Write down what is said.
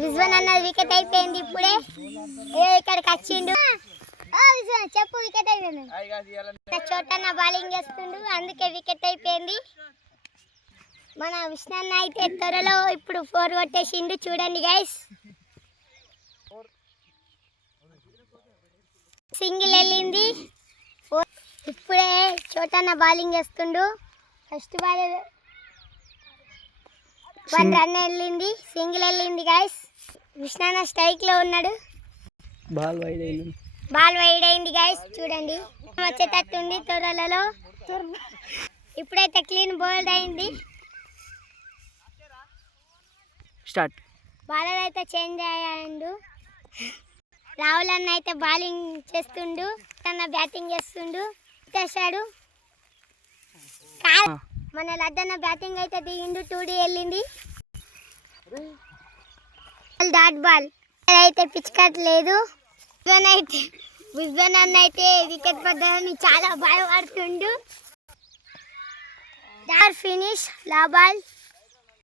విజ్వన్ అన్నది వికెట్ అయిపోయింది ఇప్పుడే. ఇక్కడికి వచ్చిండు. చెప్పు వికెట్ అయిపోయింది. చోటన్న బౌలింగ్ చేస్తుండు, అందుకే వికెట్ అయిపోయింది. మన విష్ణన్న అయితే త్వరలో ఇప్పుడు 4 కొట్టేసిండు. చూడండి గైస్, సింగిల్ వెళ్ళింది. ఇప్పుడే చోటన్న బౌలింగ్ చేస్తుండు. ఫస్ట్ బాల్ 1 రన్ వెళ్ళింది, సింగిల్ వెళ్ళింది గైస్. విష్ణన్న స్ట్రైక్ లో ఉన్నాడు. బాల్ వైడ్ అయింది గైస్. చూడండి వచ్చేటట్టుంది త్వరలలో. ఇప్పుడైతే క్లీన్ బౌల్డ్ అయింది. స్టార్ట్. బౌలర్ అయితే చేంజ్ అయ్యాడు. రాహుల్ అన్న అయితే బౌలింగ్ చేస్తుండు, అన్న బ్యాటింగ్ చేస్తుండు. చేశాడు మన లద్దన్న బ్యాటింగ్ అయితే దిగిండు. 2D వెళ్ళింది. డాట్ బాల్ అయితే పిచ్ కట్ లేదు. విజ్వన్ అన్న అయితే వికెట్ పడ్డారని చాలా భయపడుతుండు. ఫినిష్ లా బాల్.